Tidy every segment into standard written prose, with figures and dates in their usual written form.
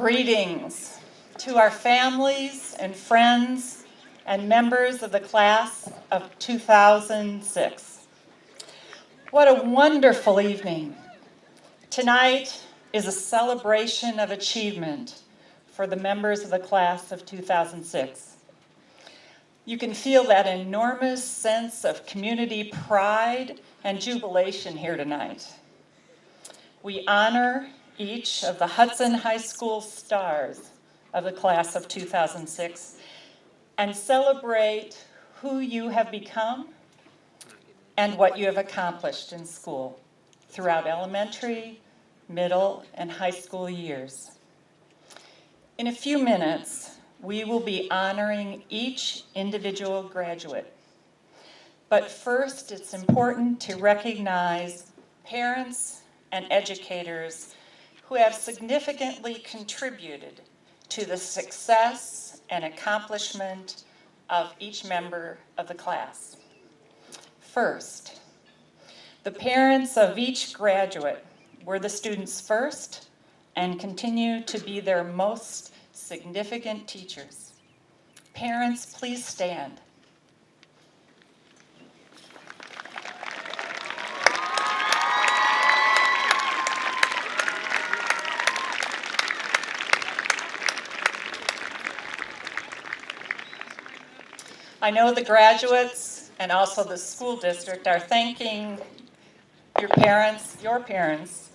Greetings to our families and friends and members of the class of 2006. What a wonderful evening. Tonight is a celebration of achievement for the members of the class of 2006. You can feel that enormous sense of community pride and jubilation here tonight. We honor each of the Hudson High School stars of the class of 2006 and celebrate who you have become and what you have accomplished in school throughout elementary, middle, and high school years. In a few minutes, we will be honoring each individual graduate. But first, it's important to recognize parents and educators who have significantly contributed to the success and accomplishment of each member of the class. First, the parents of each graduate were the students' first and continue to be their most significant teachers. Parents, please stand. I know the graduates and also the school district are thanking your parents,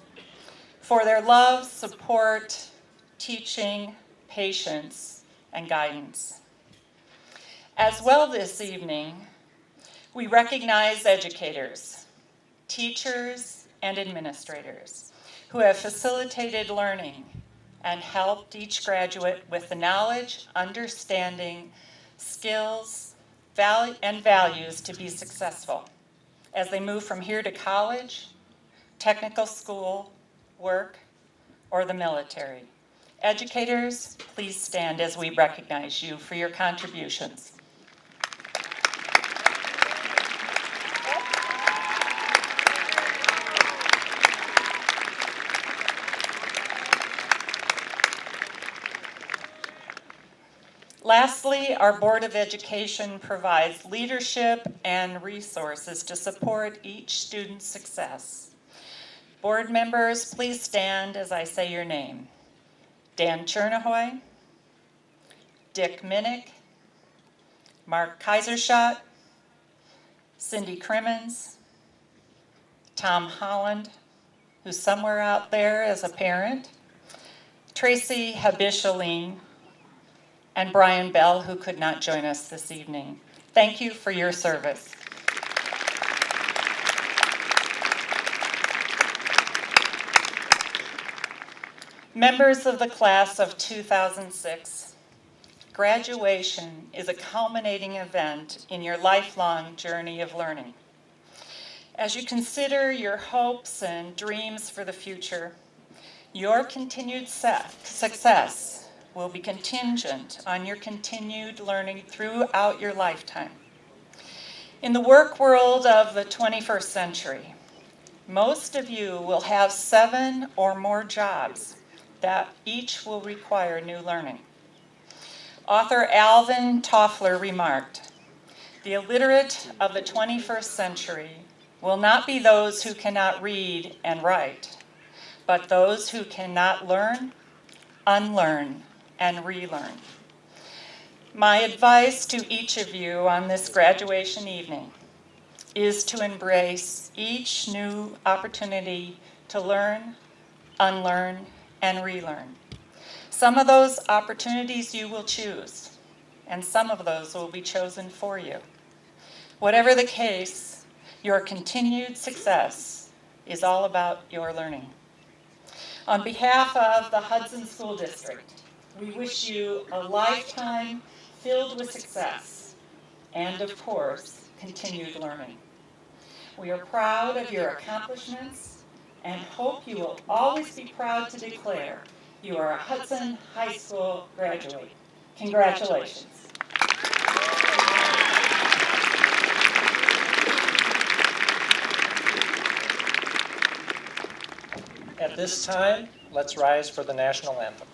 for their love, support, teaching, patience, and guidance. As well this evening, we recognize educators, teachers, and administrators who have facilitated learning and helped each graduate with the knowledge, understanding, skills, and values to be successful as they move from here to college, technical school, work, or the military. Educators, please stand as we recognize you for your contributions. Lastly, our Board of Education provides leadership and resources to support each student's success. Board members, please stand as I say your name. Dan Chernahoy, Dick Minnick, Mark Kaiserschott, Cindy Crimmins, Tom Holland, who's somewhere out there as a parent, Tracy Habishaline, and Brian Bell, who could not join us this evening. Thank you for your service. Members of the class of 2006, graduation is a culminating event in your lifelong journey of learning. As you consider your hopes and dreams for the future, your continued success will be contingent on your continued learning throughout your lifetime. In the work world of the 21st century, most of you will have 7 or more jobs that each will require new learning. Author Alvin Toffler remarked, "The illiterate of the 21st century will not be those who cannot read and write, but those who cannot learn, unlearn, and relearn." My advice to each of you on this graduation evening is to embrace each new opportunity to learn, unlearn, and relearn. Some of those opportunities you will choose, and some of those will be chosen for you. Whatever the case, your continued success is all about your learning. On behalf of the Hudson School District, we wish you a lifetime filled with success and, of course, continued learning. We are proud of your accomplishments and hope you will always be proud to declare you are a Hudson High School graduate. Congratulations. At this time, let's rise for the national anthem.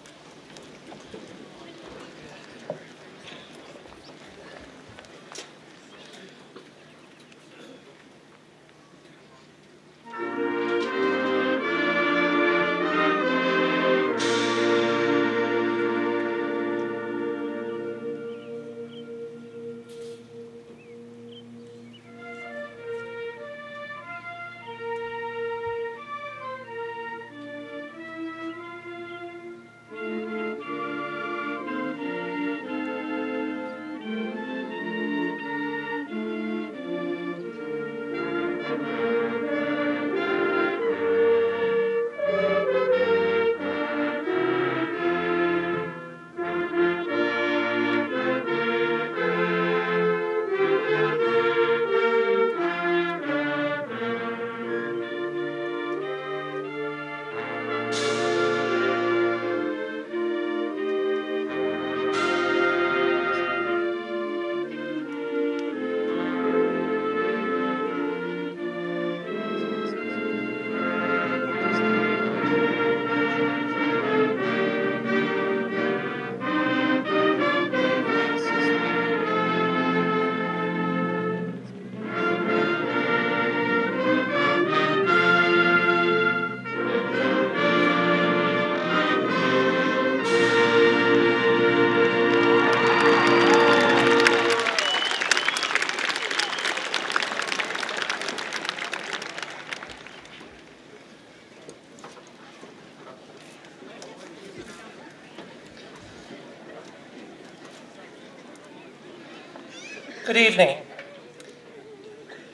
Good evening.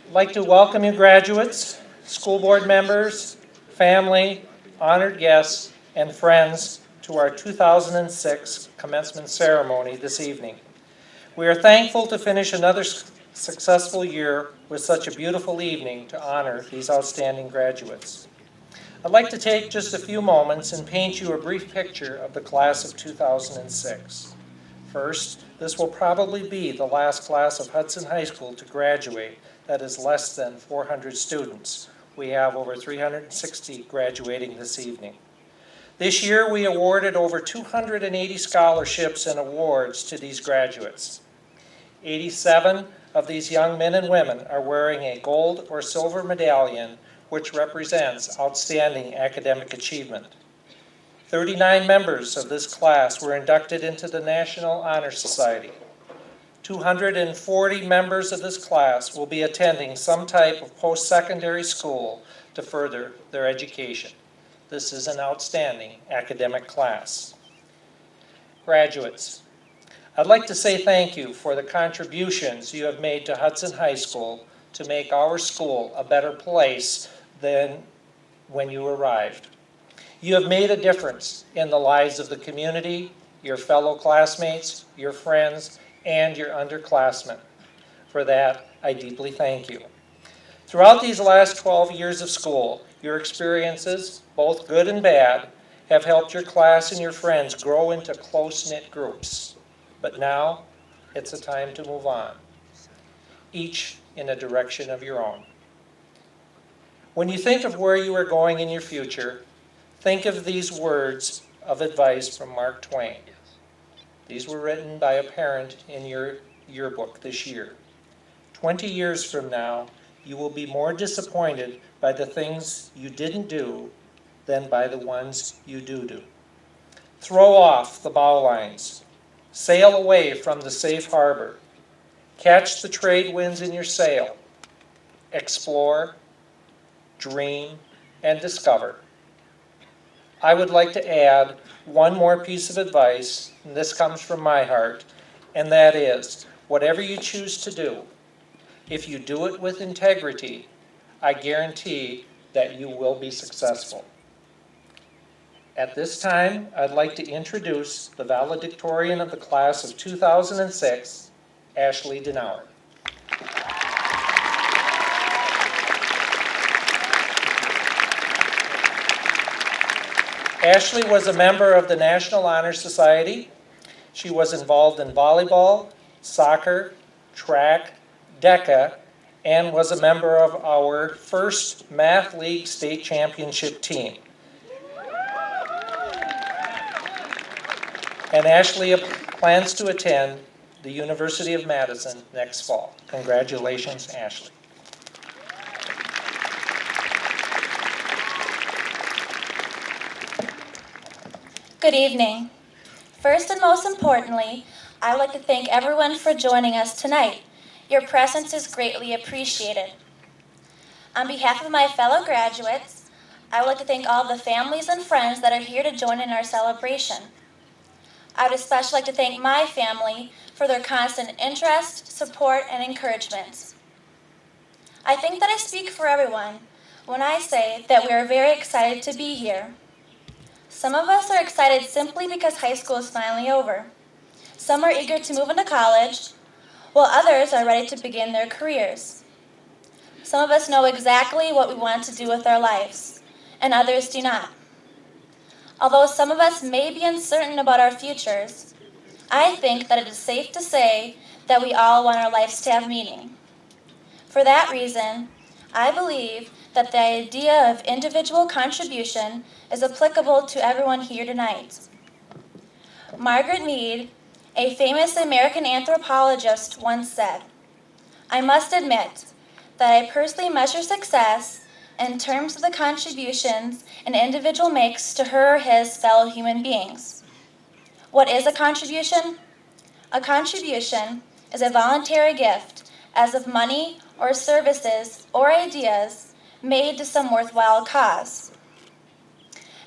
I'd like to welcome you graduates, school board members, family, honored guests, and friends to our 2006 commencement ceremony this evening. We are thankful to finish another successful year with such a beautiful evening to honor these outstanding graduates. I'd like to take just a few moments and paint you a brief picture of the class of 2006. First, this will probably be the last class of Hudson High School to graduate that is less than 400 students. We have over 360 graduating this evening. This year, we awarded over 280 scholarships and awards to these graduates. 87 of these young men and women are wearing a gold or silver medallion, which represents outstanding academic achievement. 39 members of this class were inducted into the National Honor Society. 240 members of this class will be attending some type of post-secondary school to further their education. This is an outstanding academic class. Graduates, I'd like to say thank you for the contributions you have made to Hudson High School to make our school a better place than when you arrived. You have made a difference in the lives of the community, your fellow classmates, your friends, and your underclassmen. For that, I deeply thank you. Throughout these last 12 years of school, your experiences, both good and bad, have helped your class and your friends grow into close-knit groups. But now, it's a time to move on, each in a direction of your own. When you think of where you are going in your future, think of these words of advice from Mark Twain. These were written by a parent in your yearbook this year. 20 years from now, you will be more disappointed by the things you didn't do than by the ones you do. Throw off the bowlines. Sail away from the safe harbor. Catch the trade winds in your sail. Explore, dream, and discover. I would like to add one more piece of advice, and this comes from my heart, and that is, whatever you choose to do, if you do it with integrity, I guarantee that you will be successful. At this time, I'd like to introduce the valedictorian of the class of 2006, Ashley Denarii. Ashley was a member of the National Honor Society. She was involved in volleyball, soccer, track, DECA, and was a member of our first Math League state championship team. And Ashley plans to attend the University of Madison next fall. Congratulations, Ashley. Good evening. First and most importantly, I would like to thank everyone for joining us tonight. Your presence is greatly appreciated. On behalf of my fellow graduates, I would like to thank all the families and friends that are here to join in our celebration. I would especially like to thank my family for their constant interest, support, and encouragement. I think that I speak for everyone when I say that we are very excited to be here. Some of us are excited simply because high school is finally over. Some are eager to move into college, while others are ready to begin their careers. Some of us know exactly what we want to do with our lives, and others do not. Although some of us may be uncertain about our futures, I think that it is safe to say that we all want our lives to have meaning. For that reason, I believe that the idea of individual contribution is applicable to everyone here tonight. Margaret Mead, a famous American anthropologist, once said, "I must admit that I personally measure success in terms of the contributions an individual makes to her or his fellow human beings." What is a contribution? A contribution is a voluntary gift, as of money or services or ideas made to some worthwhile cause.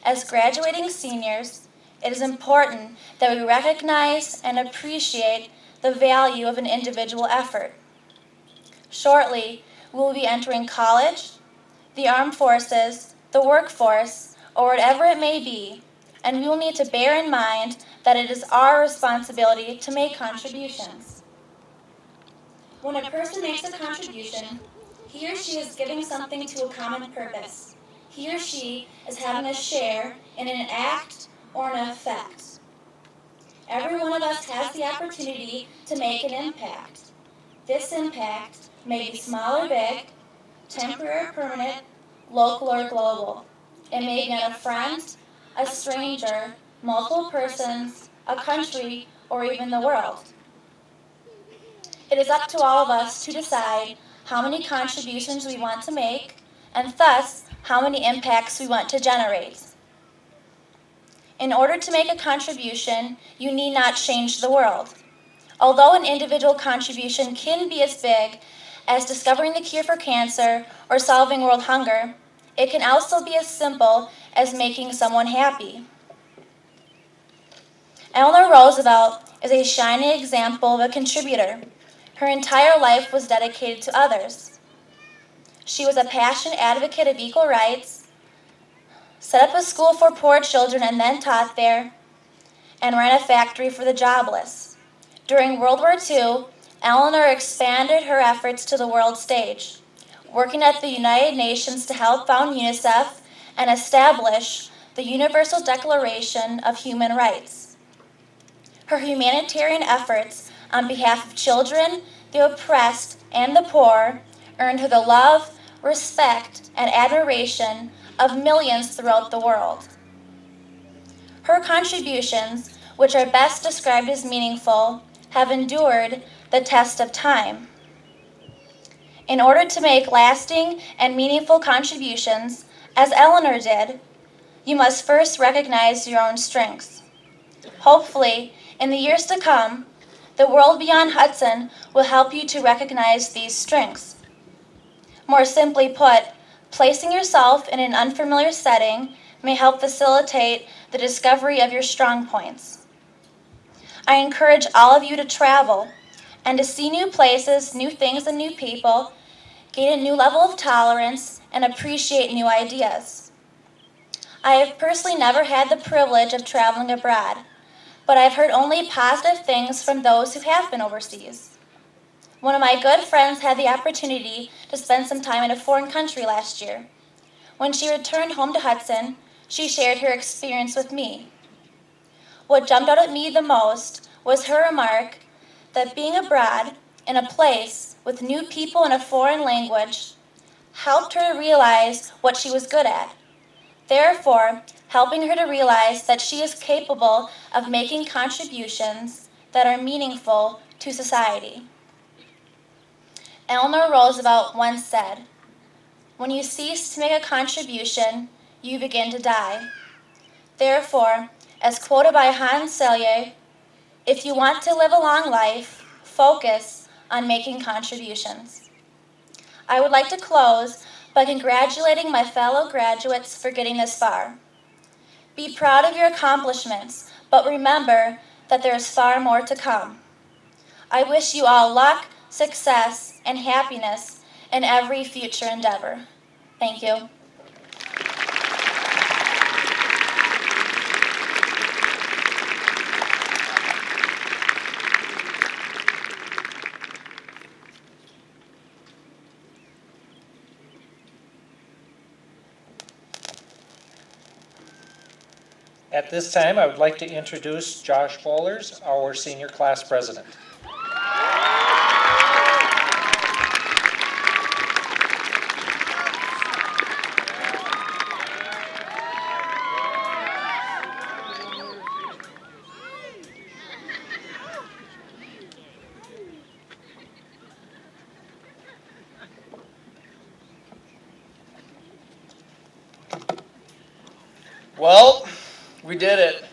As graduating seniors, it is important that we recognize and appreciate the value of an individual effort. Shortly, we will be entering college, the armed forces, the workforce, or whatever it may be, and we will need to bear in mind that it is our responsibility to make contributions. When a person makes a contribution, he or she is giving something to a common purpose. He or she is having a share in an act or an effect. Every one of us has the opportunity to make an impact. This impact may be small or big, temporary or permanent, local or global. It may be on a friend, a stranger, multiple persons, a country, or even the world. It is up to all of us to decide how many contributions we want to make, and thus how many impacts we want to generate. In order to make a contribution, you need not change the world. Although an individual contribution can be as big as discovering the cure for cancer or solving world hunger, it can also be as simple as making someone happy. Eleanor Roosevelt is a shining example of a contributor. Her entire life was dedicated to others. She was a passionate advocate of equal rights, set up a school for poor children and then taught there, and ran a factory for the jobless. During World War II, Eleanor expanded her efforts to the world stage, working at the United Nations to help found UNICEF and establish the Universal Declaration of Human Rights. Her humanitarian efforts on behalf of children, the oppressed, and the poor earned her the love, respect, and admiration of millions throughout the world. Her contributions, which are best described as meaningful, have endured the test of time. In order to make lasting and meaningful contributions, as Eleanor did, you must first recognize your own strengths. Hopefully, in the years to come, the world beyond Hudson will help you to recognize these strengths. More simply put, placing yourself in an unfamiliar setting may help facilitate the discovery of your strong points. I encourage all of you to travel and to see new places, new things, and new people, gain a new level of tolerance, and appreciate new ideas. I have personally never had the privilege of traveling abroad, but I've heard only positive things from those who have been overseas. One of my good friends had the opportunity to spend some time in a foreign country last year. When she returned home to Hudson, she shared her experience with me. What jumped out at me the most was her remark that being abroad in a place with new people in a foreign language helped her to realize what she was good at, therefore helping her to realize that she is capable of making contributions that are meaningful to society. Eleanor Roosevelt once said, "When you cease to make a contribution, you begin to die." Therefore, as quoted by Hans Selye, if you want to live a long life, focus on making contributions. I would like to close by congratulating my fellow graduates for getting this far. Be proud of your accomplishments, but remember that there is far more to come. I wish you all luck, success, and happiness in every future endeavor. Thank you. At this time, I would like to introduce Josh Bowlers, our senior class president. Well, we did it.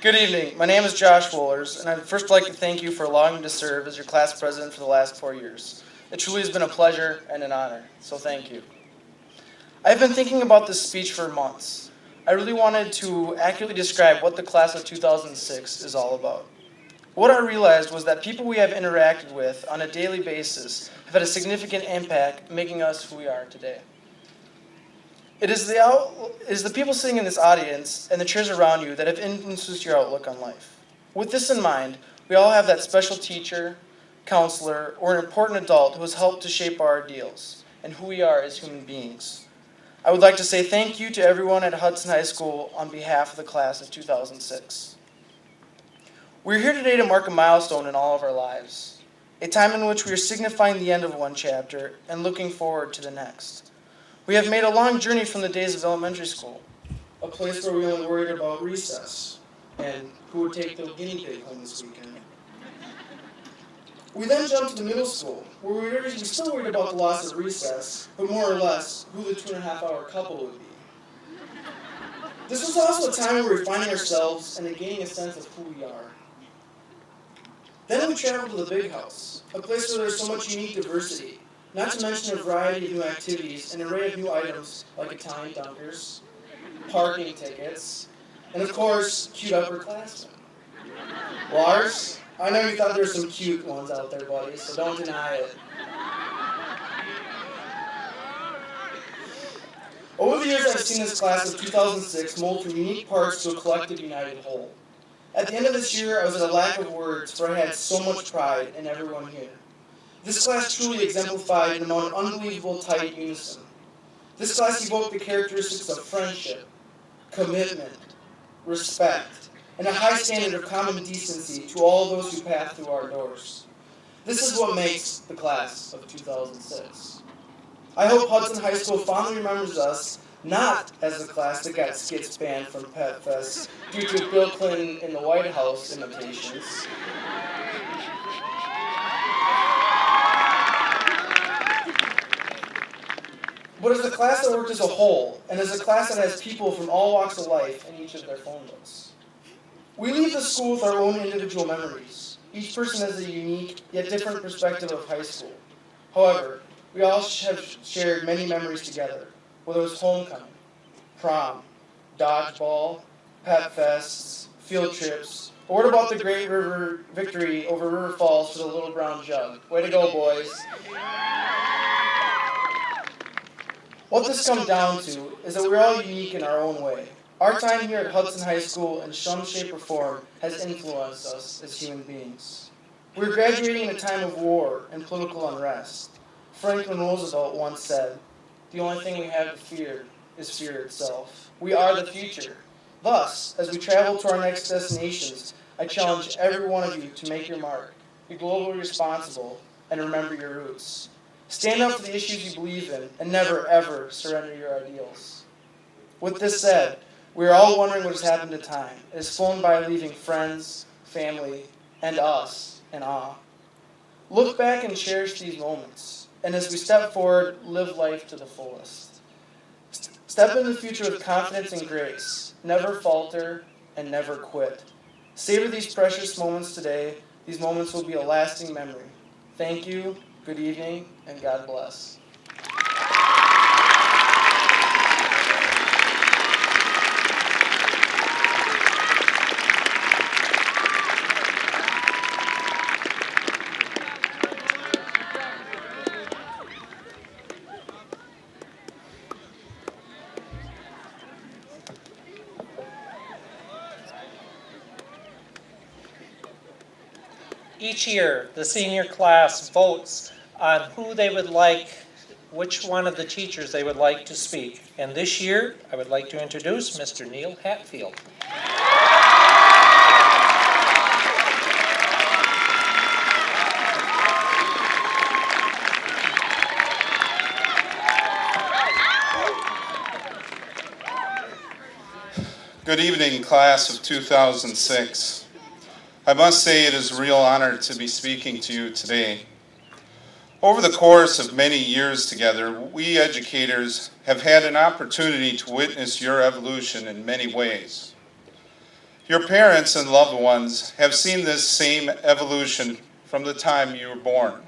Good evening. My name is Josh Wohlers, and I'd first like to thank you for allowing me to serve as your class president for the last 4 years. It truly has been a pleasure and an honor, so thank you. I've been thinking about this speech for months. I really wanted to accurately describe what the class of 2006 is all about. What I realized was that people we have interacted with on a daily basis have had a significant impact, making us who we are today. It is the people sitting in this audience and the chairs around you that have influenced your outlook on life. With this in mind, we all have that special teacher, counselor, or an important adult who has helped to shape our ideals and who we are as human beings. I would like to say thank you to everyone at Hudson High School on behalf of the class of 2006. We're here today to mark a milestone in all of our lives, a time in which we are signifying the end of one chapter and looking forward to the next. We have made a long journey from the days of elementary school, a place where we only worried about recess and who would take the guinea pig home this weekend. We then jumped to middle school, where we still worried about the loss of recess, but more or less who the 2.5-hour couple would be. This was also a time where we were finding ourselves and gaining a sense of who we are. Then we traveled to the big house, a place where there's so much unique diversity, not to mention a variety of new activities, an array of new items like Italian dunkers, parking tickets, and of course, cute upperclassmen. Lars, I know you thought there were some cute ones out there, buddy, so don't deny it. Over the years, I've seen this class of 2006 mold from unique parts to a collective united whole. At the end of this year, I was at a lack of words, for I had so much pride in everyone here. This class truly exemplified an amount of unbelievable tight unison. This class evoked the characteristics of friendship, commitment, respect, and a high standard of common decency to all those who pass through our doors. This is what makes the class of 2006. I hope Hudson High School fondly remembers us not as the class that got skits banned from Pet Fest due to Bill Clinton in the White House imitations. But as a class that worked as a whole, and as a class that has people from all walks of life in each of their phone books. We leave the school with our own individual memories. Each person has a unique, yet different perspective of high school. However, we all have shared many memories together, whether it was homecoming, prom, dodgeball, pep fests, field trips, or what about the great river victory over River Falls for the Little Brown Jug? Way to go, boys. What this comes down to is that we're all unique in our own way. Our time here at Hudson High School in some shape or form has influenced us as human beings. We're graduating in a time of war and political unrest. Franklin Roosevelt once said, "The only thing we have to fear is fear itself." We are the future. Thus, as we travel to our next destinations, I challenge every one of you to make your mark, be globally responsible, and remember your roots. Stand up for the issues you believe in, and never, ever surrender your ideals. With this said, we are all wondering what has happened to time. It has flown by, leaving friends, family, and us in awe. Look back and cherish these moments, and as we step forward, live life to the fullest. Step into the future with confidence and grace. Never falter and never quit. Savor these precious moments today. These moments will be a lasting memory. Thank you, good evening, and God bless. Each year, the senior class votes on who they would like, which one of the teachers they would like to speak. And this year, I would like to introduce Mr. Neil Hatfield. Good evening, class of 2006. I must say it is a real honor to be speaking to you today. Over the course of many years together, we educators have had an opportunity to witness your evolution in many ways. Your parents and loved ones have seen this same evolution from the time you were born.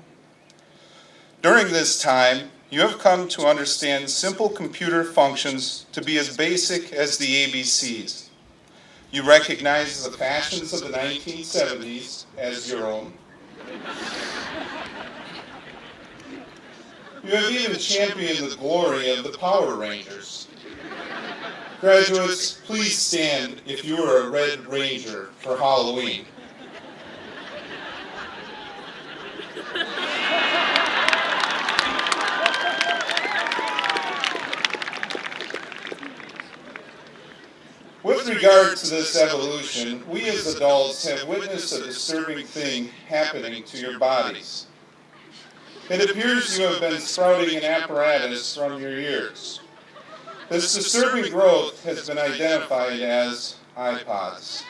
During this time, you have come to understand simple computer functions to be as basic as the ABCs. You recognize the fashions of the 1970s as your own. You have even championed the glory of the Power Rangers. Graduates, please stand if you are a Red Ranger for Halloween. With regard to this evolution, we as adults have witnessed a disturbing thing happening to your bodies. It appears you have been sprouting an apparatus from your ears. This disturbing growth has been identified as iPods.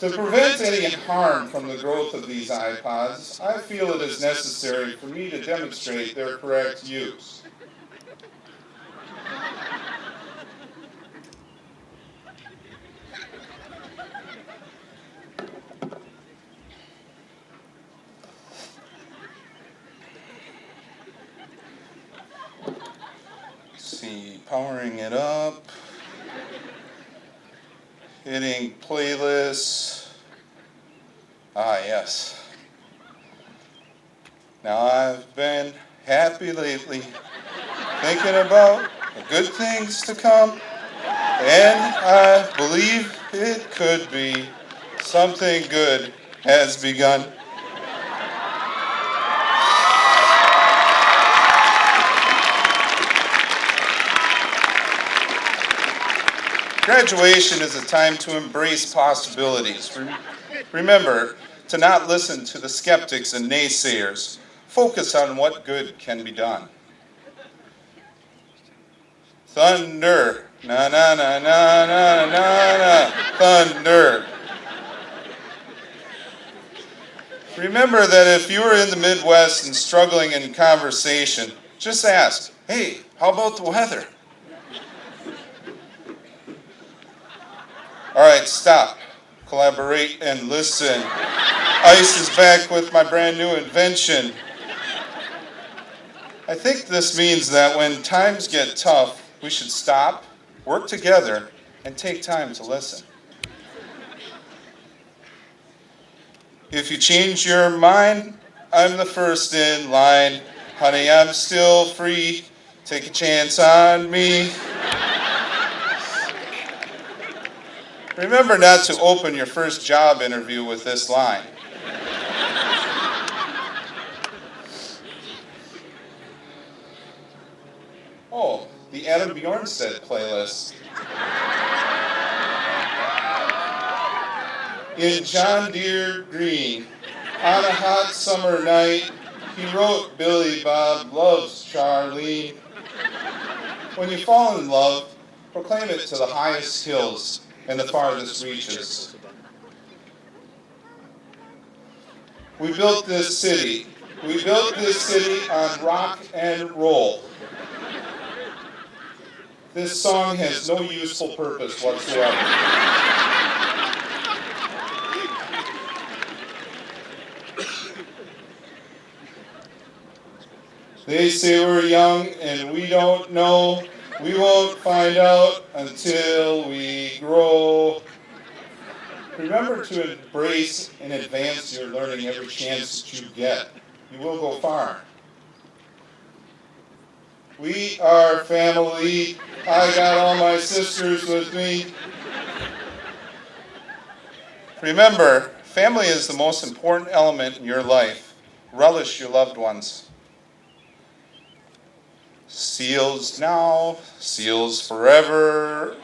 To prevent any harm from the growth of these iPods, I feel it is necessary for me to demonstrate their correct use. Powering it up, hitting playlists. Ah, yes. Now I've been happy lately, thinking about the good things to come, and I believe it could be something good has begun. Graduation is a time to embrace possibilities. Remember to not listen to the skeptics and naysayers. Focus on what good can be done. Thunder. Na na na na na na na. Thunder. Remember that if you are in the Midwest and struggling in conversation, just ask, hey, how about the weather? All right, stop, collaborate, and listen. ICE is back with my brand new invention. I think this means that when times get tough, we should stop, work together, and take time to listen. If you change your mind, I'm the first in line. Honey, I'm still free. Take a chance on me. Remember not to open your first job interview with this line. Oh, the Adam Bjornstedt playlist. In John Deere Green, on a hot summer night, he wrote Billy Bob loves Charlene. When you fall in love, proclaim it to the highest hills and the farthest reaches. We built this city. We built this city on rock and roll. This song has no useful purpose whatsoever. They say we're young and we don't know. We won't find out until we grow. Remember to embrace and advance your learning every chance that you get. You will go far. We are family. I got all my sisters with me. Remember, family is the most important element in your life. Relish your loved ones. Seals now, seals forever.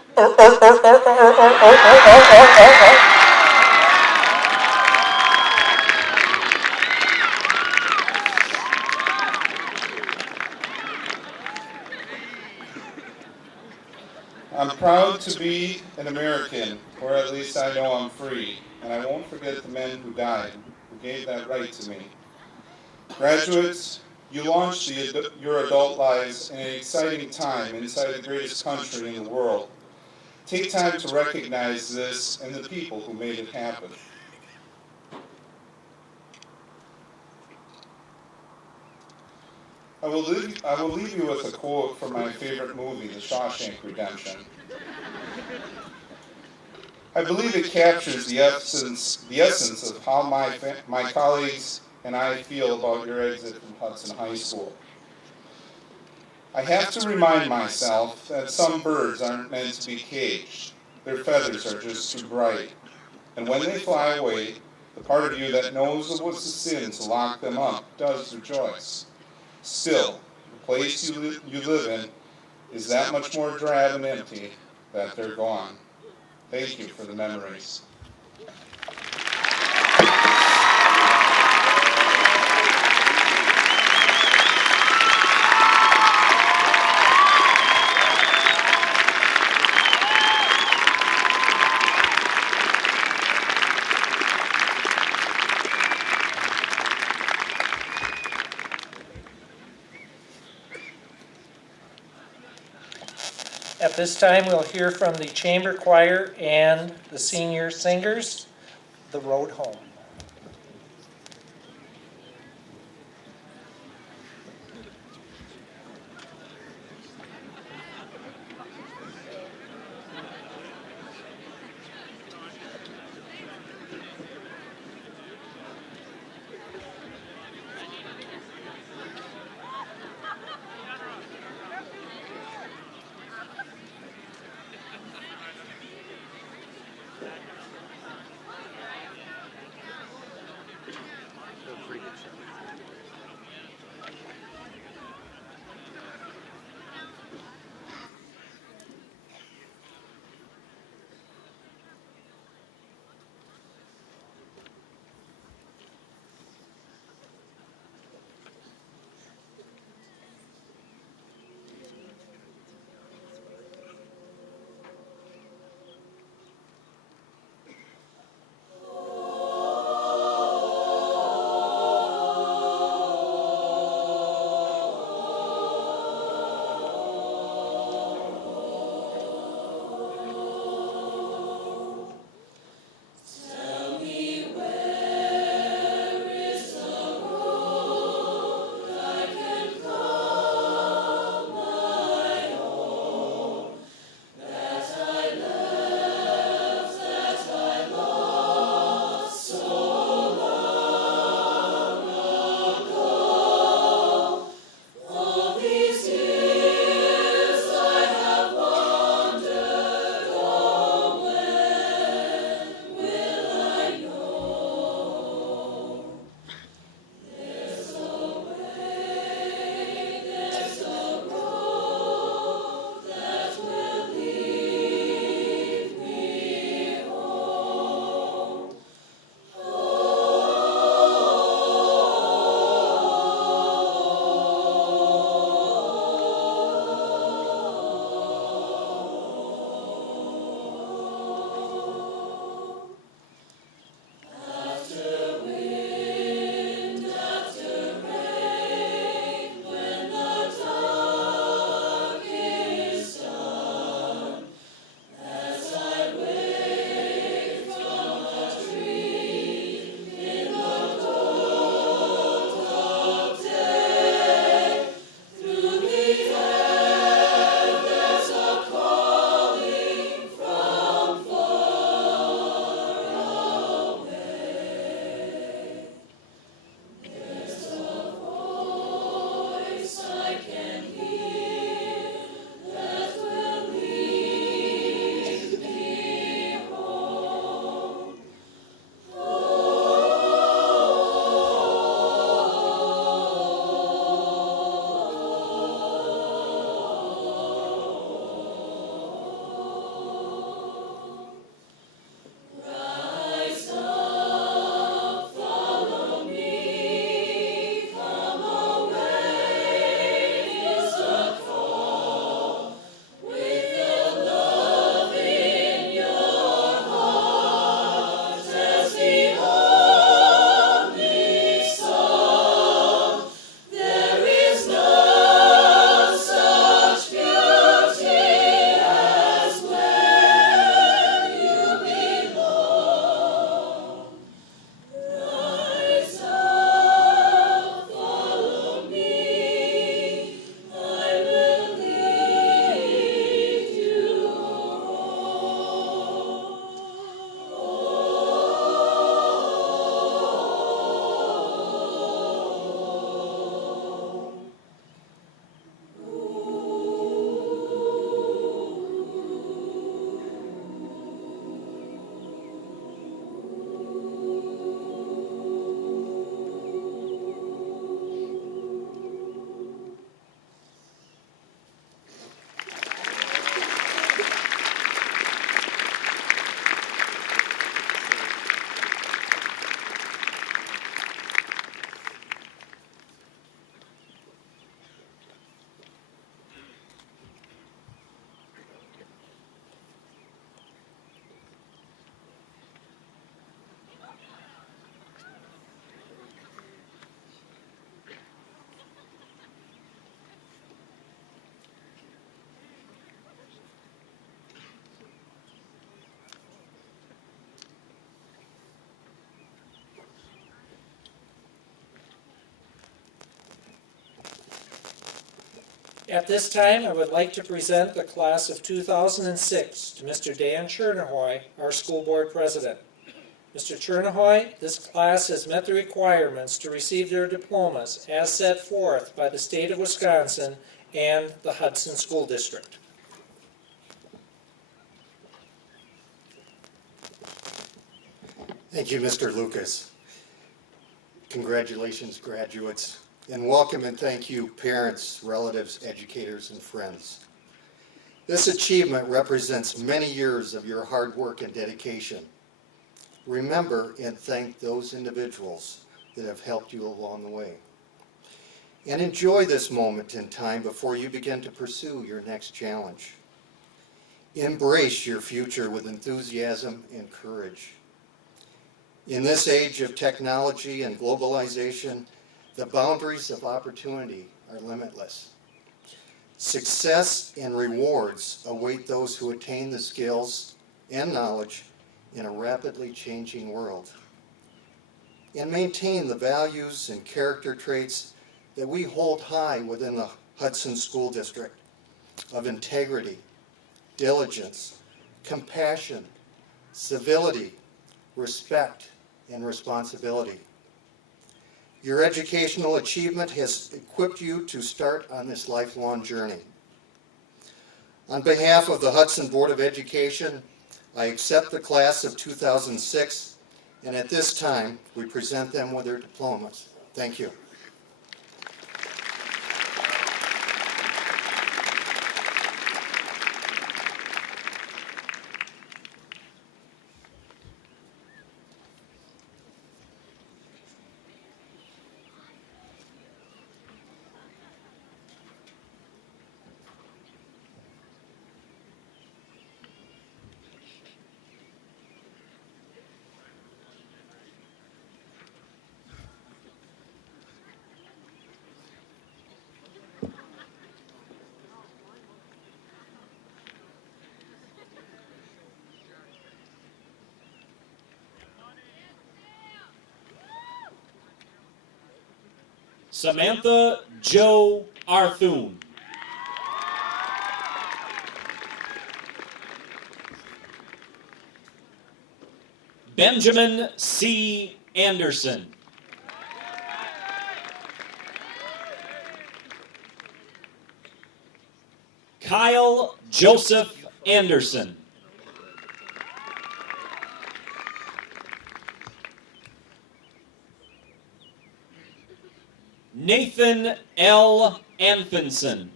I'm proud to be an American, or at least I know I'm free, and I won't forget the men who died, who gave that right to me. Graduates, you launched your adult lives in an exciting time inside the greatest country in the world. Take time to recognize this and the people who made it happen. I will leave you with a quote from my favorite movie, The Shawshank Redemption. I believe it captures the essence of how my colleagues and I feel about your exit from Hudson High School. I have to remind myself that some birds aren't meant to be caged. Their feathers are just too bright. And when they fly away, the part of you that knows it was a sin to lock them up does rejoice. Still, the place you live in is that much more drab and empty that they're gone. Thank you for the memories. At this time, we'll hear from the chamber choir and the senior singers, The Road Home. At this time, I would like to present the class of 2006 to Mr. Dan Chernahoy, our school board president. Mr. Chernahoy, this class has met the requirements to receive their diplomas as set forth by the state of Wisconsin and the Hudson School District. Thank you, Mr. Lucas. Congratulations, graduates, and welcome and thank you, parents, relatives, educators, and friends. This achievement represents many years of your hard work and dedication. Remember and thank those individuals that have helped you along the way. And enjoy this moment in time before you begin to pursue your next challenge. Embrace your future with enthusiasm and courage. In this age of technology and globalization, the boundaries of opportunity are limitless. Success and rewards await those who attain the skills and knowledge in a rapidly changing world, and maintain the values and character traits that we hold high within the Hudson School District of integrity, diligence, compassion, civility, respect, and responsibility. Your educational achievement has equipped you to start on this lifelong journey. On behalf of the Hudson Board of Education, I accept the class of 2006, and at this time, we present them with their diplomas. Thank you. Samantha Jo Arthun. Benjamin C. Anderson. Kyle Joseph Anderson. Nathan L. Anfinson.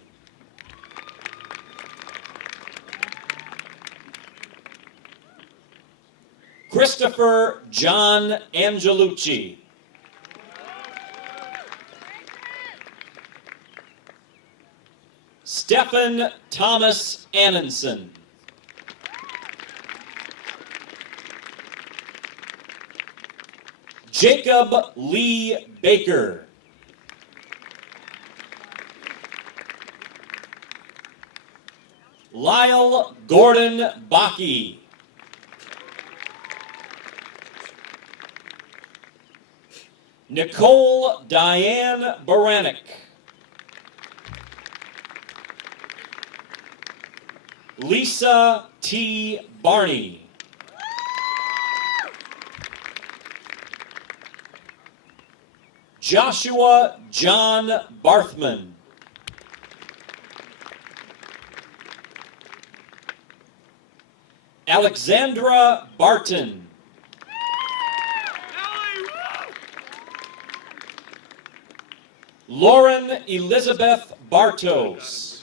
Christopher John Angelucci. Stephen Thomas Annenson. Jacob Lee Baker. Lyle Gordon Bakke. Nicole Diane Baranek. Lisa T. Barney. Joshua John Barthman. Alexandra Barton. Lauren Elizabeth Bartos.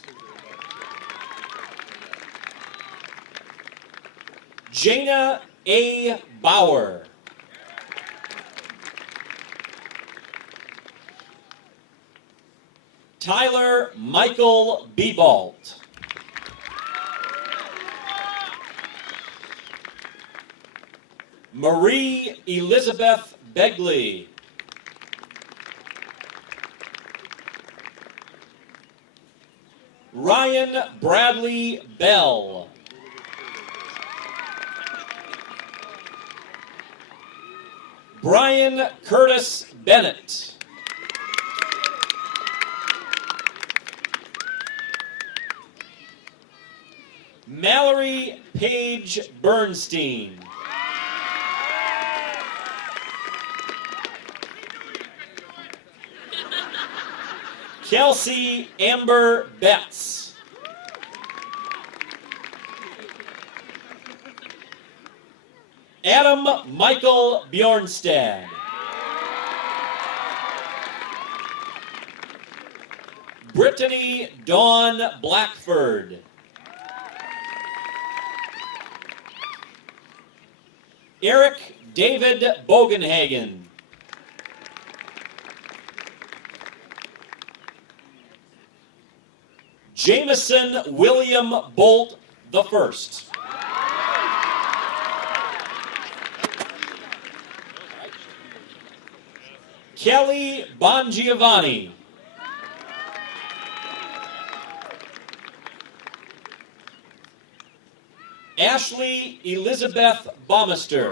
Jana A. Bauer. Tyler Michael Bebalt. Marie Elizabeth Begley. Ryan Bradley Bell. Brian Curtis Bennett. Mallory Paige Bernstein. Kelsey Amber Betts. Adam Michael Bjornstad. Brittany Dawn Blackford. Eric David Bogenhagen. Jameson William Bolt the First. Kelly Bongiovanni. Ashley Elizabeth Baumister.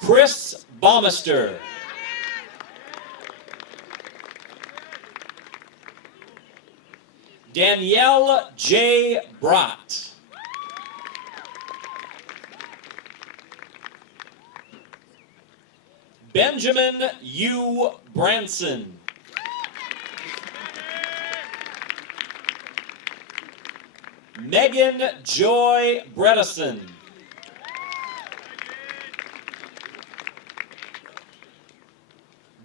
Chris Baumister. Danielle J. Brott. Benjamin U. Branson. Megan Joy Bredesen.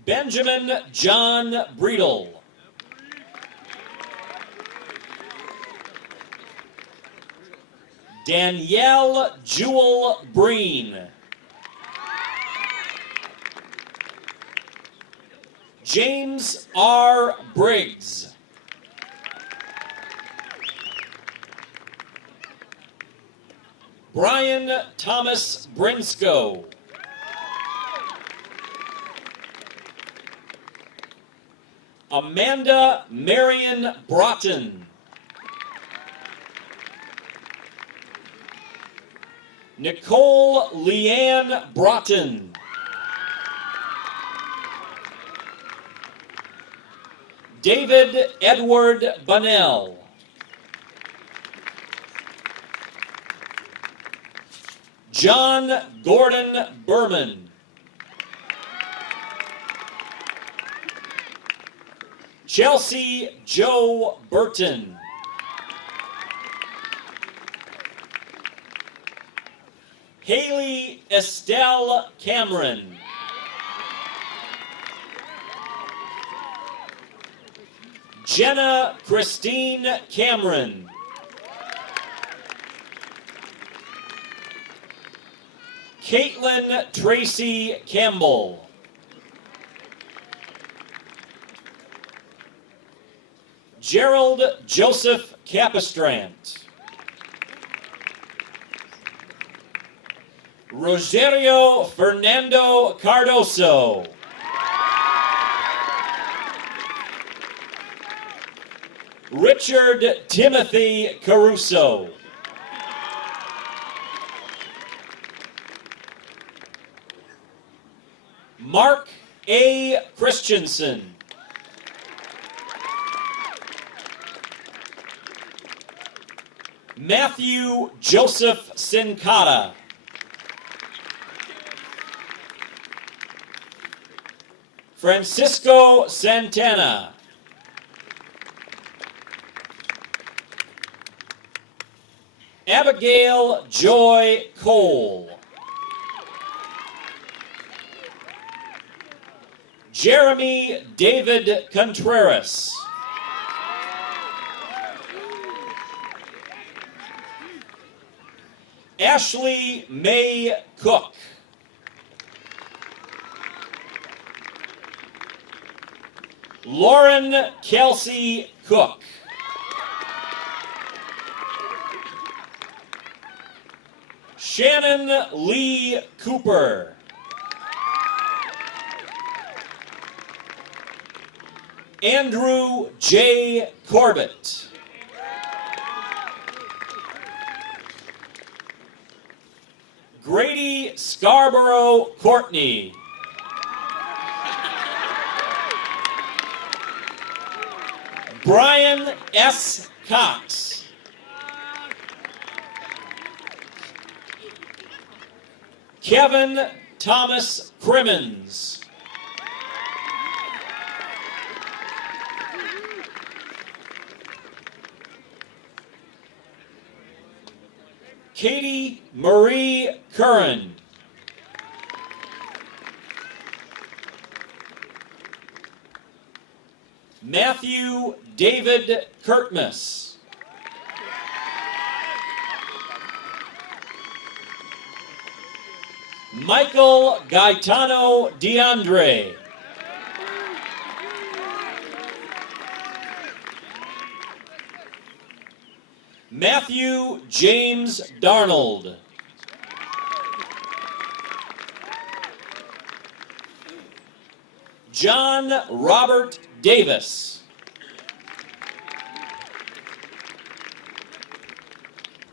Benjamin John Breedle. Danielle Jewel Breen. James R. Briggs. Brian Thomas Brinsko. Amanda Marion Broughton. Nicole Leanne Broughton. David Edward Bunnell. John Gordon Berman. Chelsea Joe Burton. Haley Estelle Cameron. Jenna Christine Cameron. Caitlin Tracy Campbell. Gerald Joseph Capistrant. Rogerio Fernando Cardoso. Richard Timothy Caruso. Mark A. Christensen. Matthew Joseph Sincata. Francisco Santana. Abigail Joy Cole. Jeremy David Contreras. Ashley May Cook. Lauren Kelsey Cook. Shannon Lee Cooper. Andrew J. Corbett. Grady Scarborough Courtney. Brian S. Cox. Kevin Thomas Crimmins. Katie Marie Curran. Matthew David Kurtmas. Michael Gaetano DeAndre. Matthew James Darnold. John Robert Davis.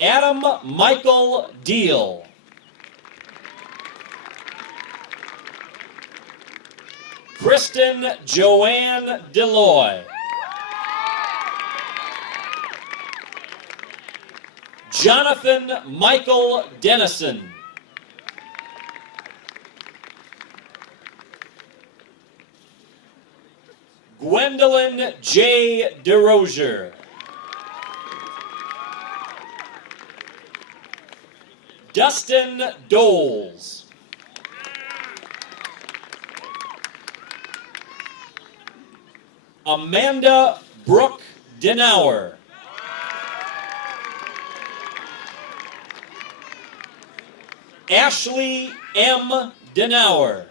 Adam Michael Deal. Kristen Joanne Deloy. Jonathan Michael Dennison. Gwendolyn J. DeRozier. Dustin Doles. Amanda Brooke Denauer. Ashley M. Denauer.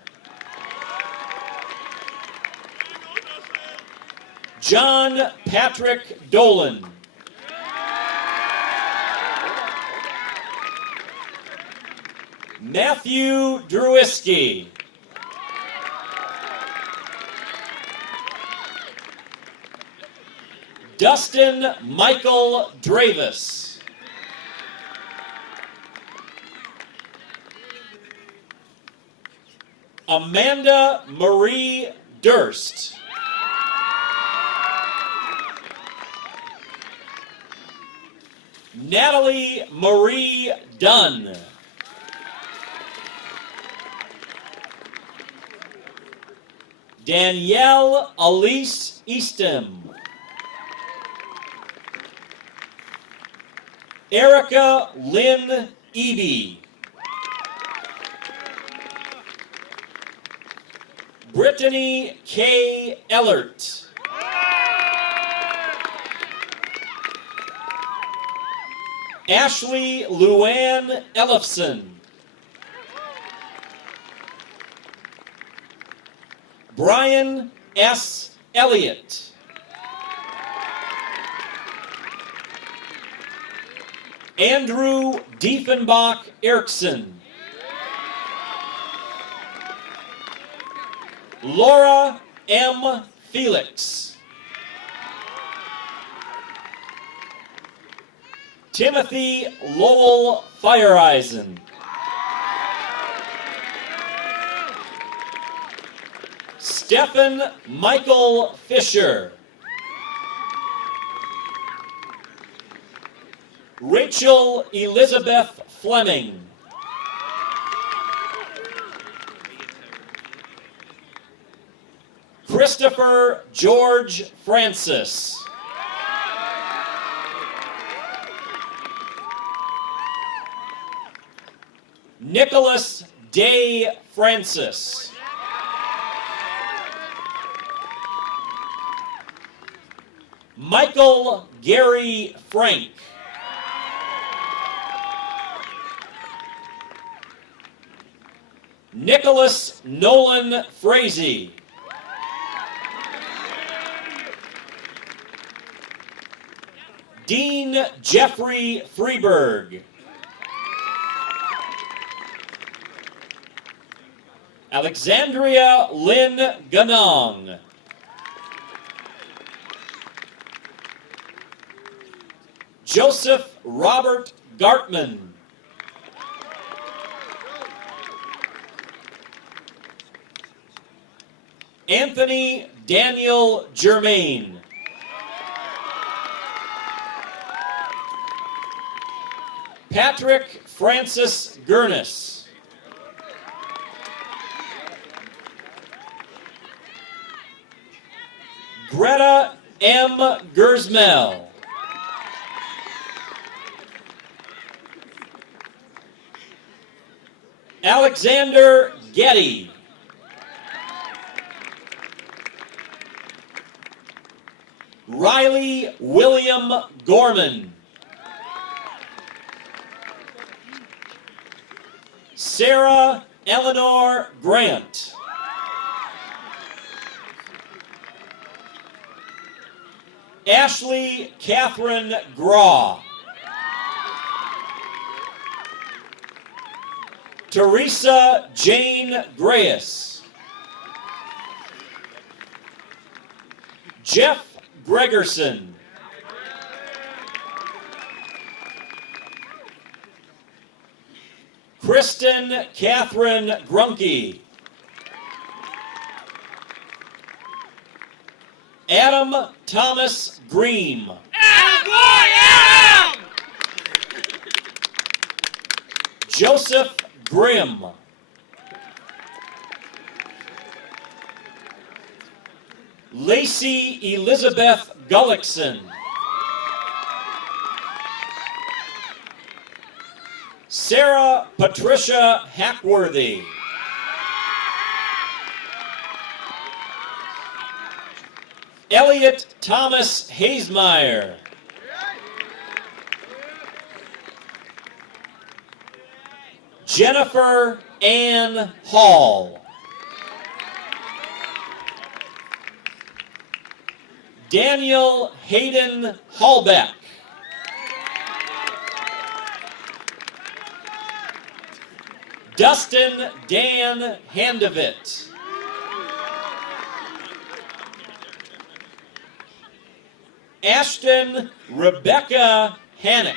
John Patrick Dolan. Matthew Drewiski. Dustin Michael Dravis. Amanda Marie Durst. Natalie Marie Dunn. Danielle Elise Eastham. Erica Lynn Eby. Brittany K. Ellert. Ashley Luann Ellefson. Brian S. Elliott. Andrew Diefenbach Erickson. Laura M. Felix. Timothy Lowell Fireeisen. Stephen Michael Fisher. Rachel Elizabeth Fleming. Christopher George Francis. Nicholas Day Francis. Michael Gary Frank. Nicholas Nolan Frazee. Dean Jeffrey Freeberg. Alexandria Lynn Ganong. Joseph Robert Gartman. Anthony Daniel Germain. Patrick Francis Gurnis. Greta M. Gersmel. Alexander Getty. Riley William Gorman. Sarah Eleanor Grant. Ashley Catherine Graw. Teresa Jane Grayus. Jeff Gregerson. Kristen Catherine Grunke. Adam Thomas Green. Joseph Grimm. Lacey Elizabeth Gullickson. Sarah Patricia Hackworthy. Elliot Thomas Hazemeyer. Jennifer Ann Hall. Daniel Hayden Hallbeck. Dustin Dan Handevit. Ashton Rebecca Hannock.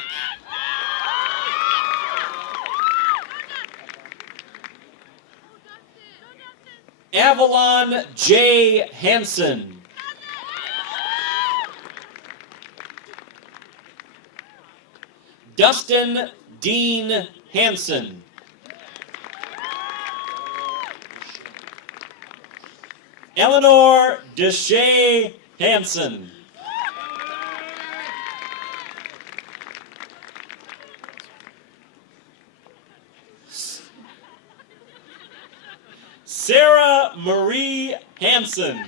Avalon J. Hansen. Dustin Dean Hansen. Eleanor Deshay Hansen. Sarah Marie Hansen.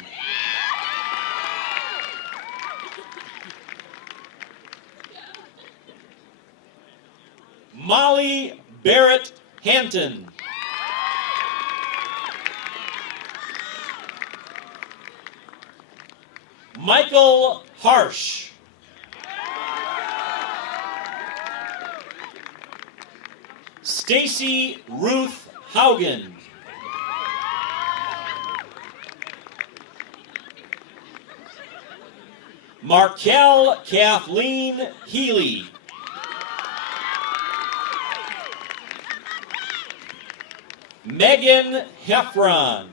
Molly Barrett Hanton. Michael Harsh. Stacy Ruth Haugen. Markel Kathleen Healy. Megan Heffron.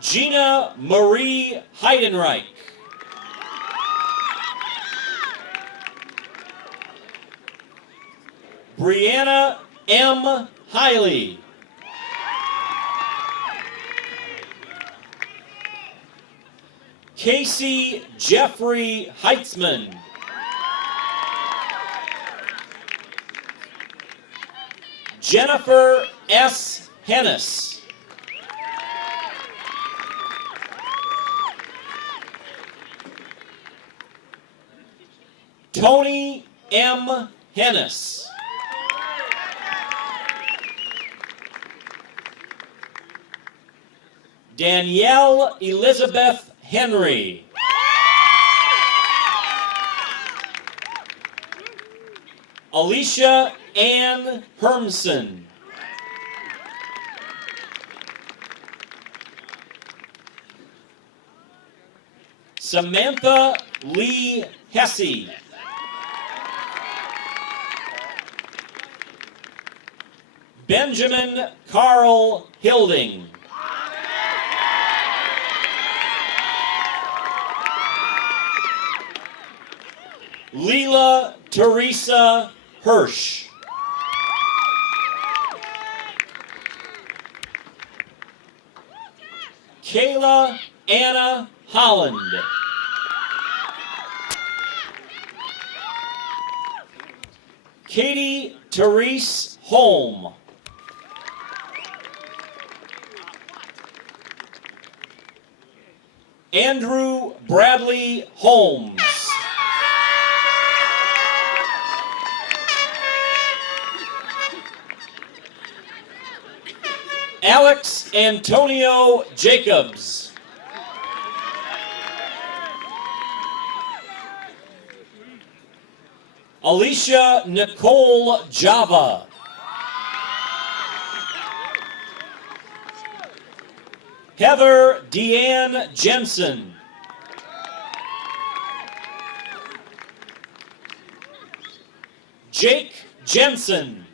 Gina Marie Heidenreich. Brianna M. Hiley. Casey Jeffrey Heitzman. Jennifer S. Hennis. Tony M. Hennis. Danielle Elizabeth Henry. Alicia Ann Hermson. Samantha Lee Hesse. Benjamin Carl Hilding. Leela Teresa Hirsch. Kayla Anna Holland. Katie Therese Holm. Andrew Bradley Holmes. Alex Antonio Jacobs. Alicia Nicole Java. Heather Deanne Jensen. Jake Jensen.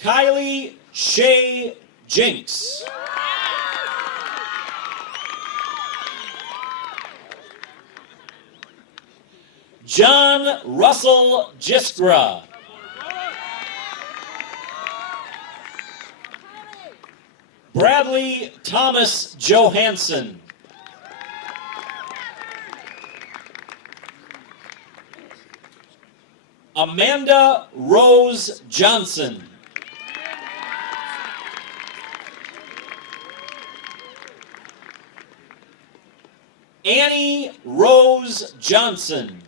Kylie Shea Jinks. John Russell Jiskra. Bradley Thomas Johansson. Amanda Rose Johnson. Annie Rose Johnson.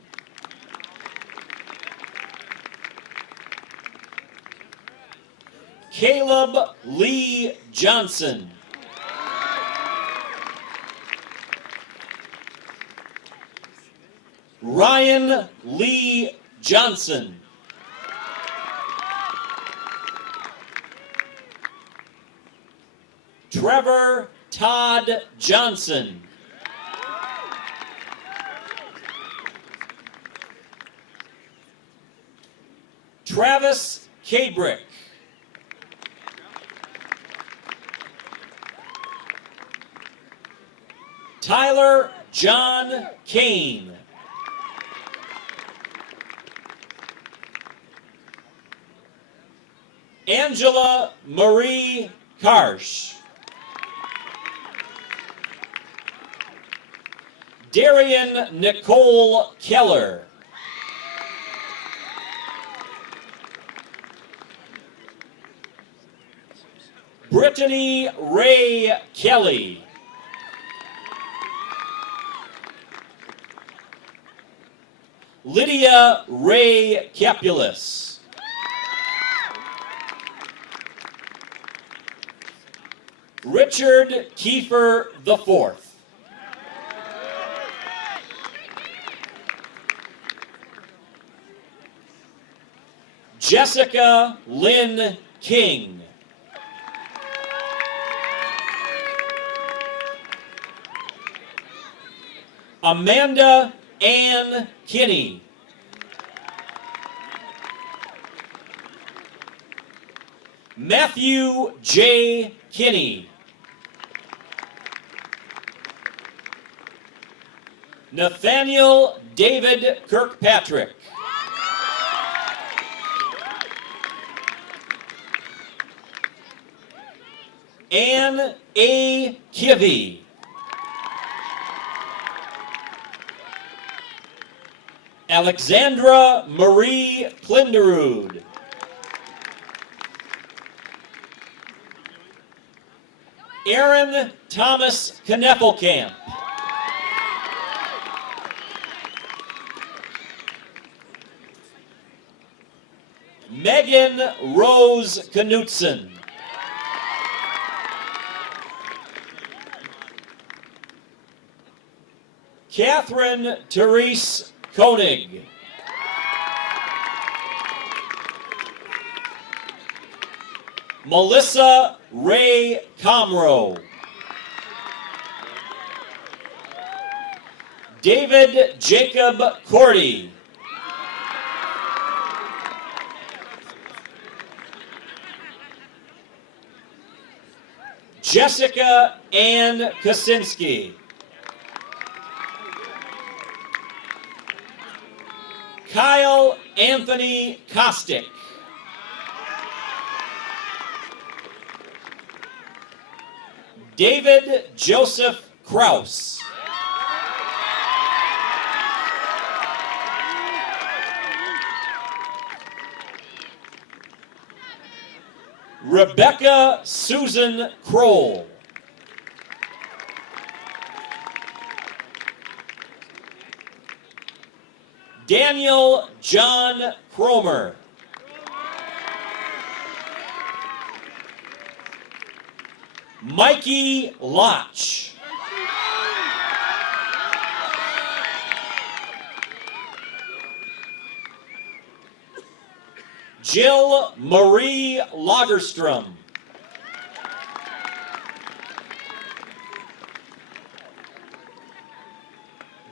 Caleb Lee Johnson. Ryan Lee Johnson. Trevor Todd Johnson. Travis Kabrick. Tyler John Kane. Angela Marie Karsh. Darian Nicole Keller. Brittany Ray Kelly. Lydia Ray Capulis. Richard Kiefer IV. Jessica Lynn King. Amanda Ann Kinney. Matthew J. Kinney. Nathaniel David Kirkpatrick. Anne A. Kivy. Alexandra Marie Plinderud. Aaron Thomas Kneffelkamp. Megan Rose Knutson. Catherine Therese Koenig. Melissa Ray Comroe. David Jacob Cordy. Jessica Ann Kosinski. Kyle Anthony Kostick. David Joseph Kraus. Rebecca Susan Kroll. Daniel John Cromer. Mikey Lotch. Jill Marie Lagerstrom.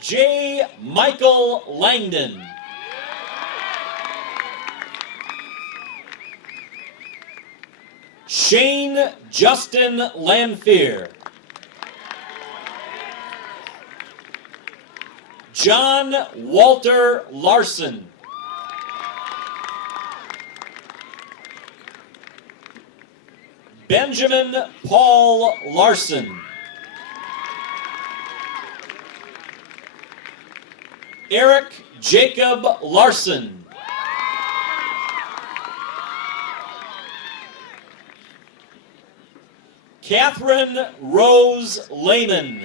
J. Michael Langdon. Shane Justin Lanfear. John Walter Larson. Benjamin Paul Larson. Eric Jacob Larson. Catherine Rose Lehman.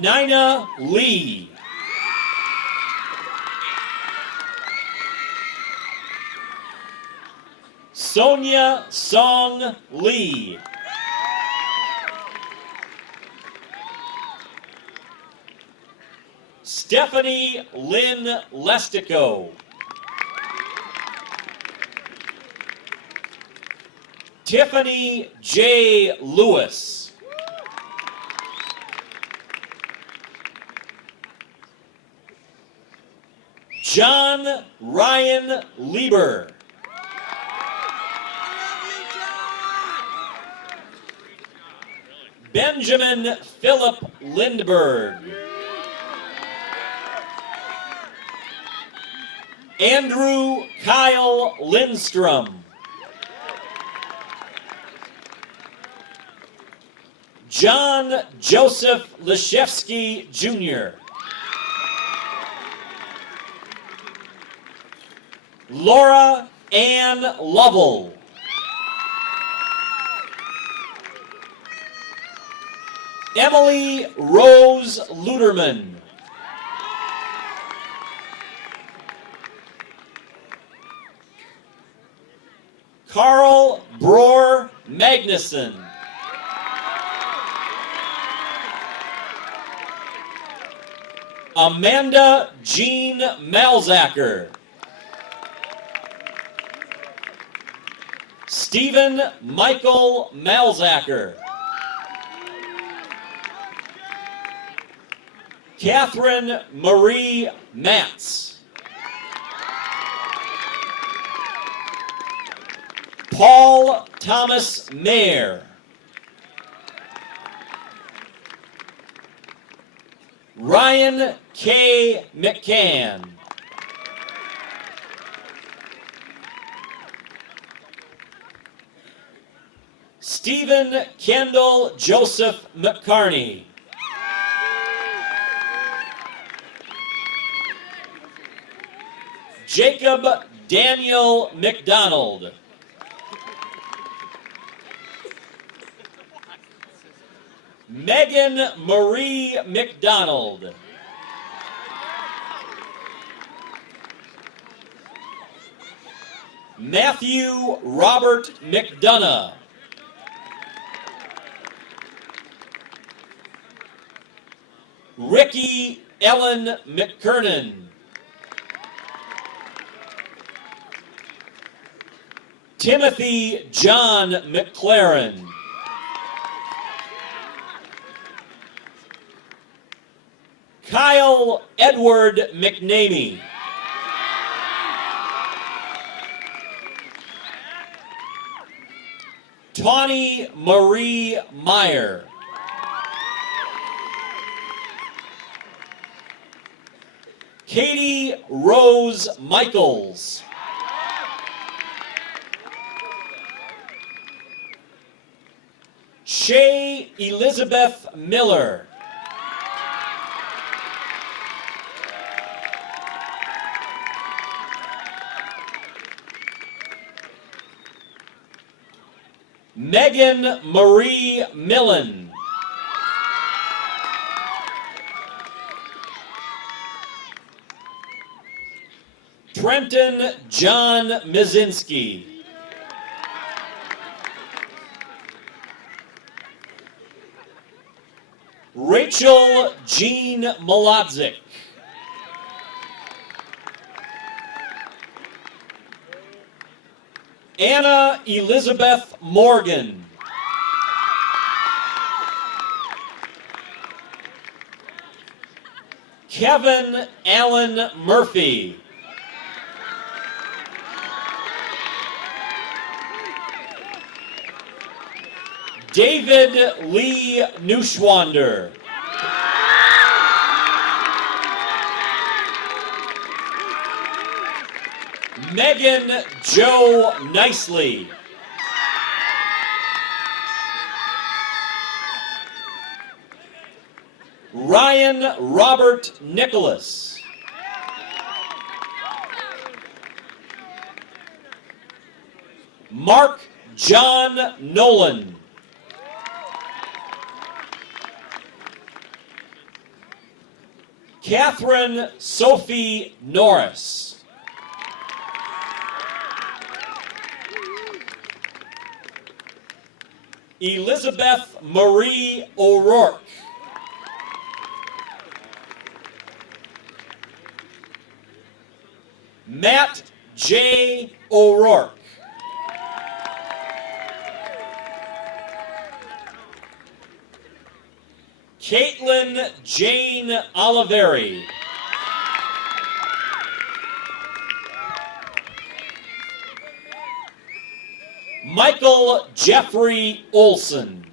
Nina Lee. Sonia Song Lee. Stephanie Lynn Lestico. Tiffany J. Lewis. John Ryan Lieber. Benjamin Philip Lindberg. Andrew Kyle Lindstrom. John Joseph Leshevsky Jr. Laura Ann Lovell. Emily Rose Luderman. Carl Broer Magnuson. Amanda Jean Malzacker. Stephen Michael Malzacker. Catherine Marie Matz. Paul Thomas Mayer. Ryan K. McCann. Stephen Kendall Joseph McCarney. Jacob Daniel McDonald. Megan Marie McDonald. Matthew Robert McDonough. Ricky Ellen McKernan. Timothy John McLaren. Kyle Edward McNamee. Tawny Marie Meyer. Katie Rose Michaels. Shay Elizabeth Miller. Megan Marie Millen. Trenton John Mizinski. Rachel Jean Molodzik. Anna Elizabeth Morgan. Kevin Allen Murphy. David Lee Neuschwander. Megan Jo Nicely. Ryan Robert Nicholas. Mark John Nolan. Catherine Sophie Norris. Elizabeth Marie O'Rourke. Matt J. O'Rourke. Caitlin Jane Oliveri. Michael Jeffrey Olson.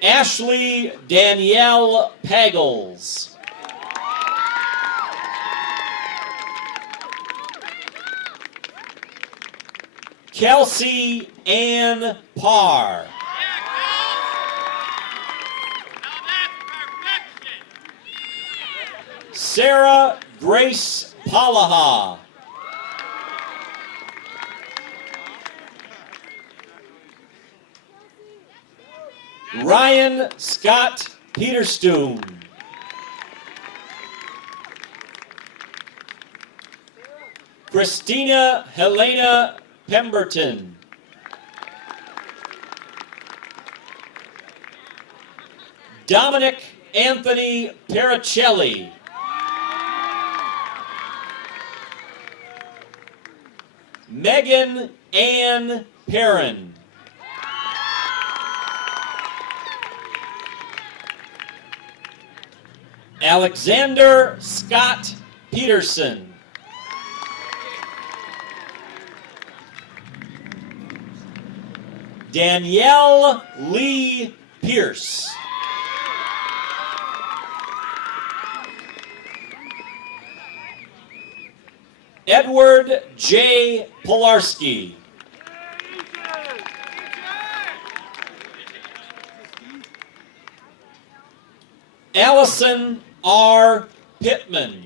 Ashley Danielle Pagels. Kelsey Ann Parr. Sarah Grace Palaha. Ryan Scott Peterstoon. Christina Helena Pemberton. Dominic Anthony Pericelli. Megan Ann Perrin. Alexander Scott Peterson. Danielle Lee Pierce. Edward J. Polarski. Allison R. Pittman.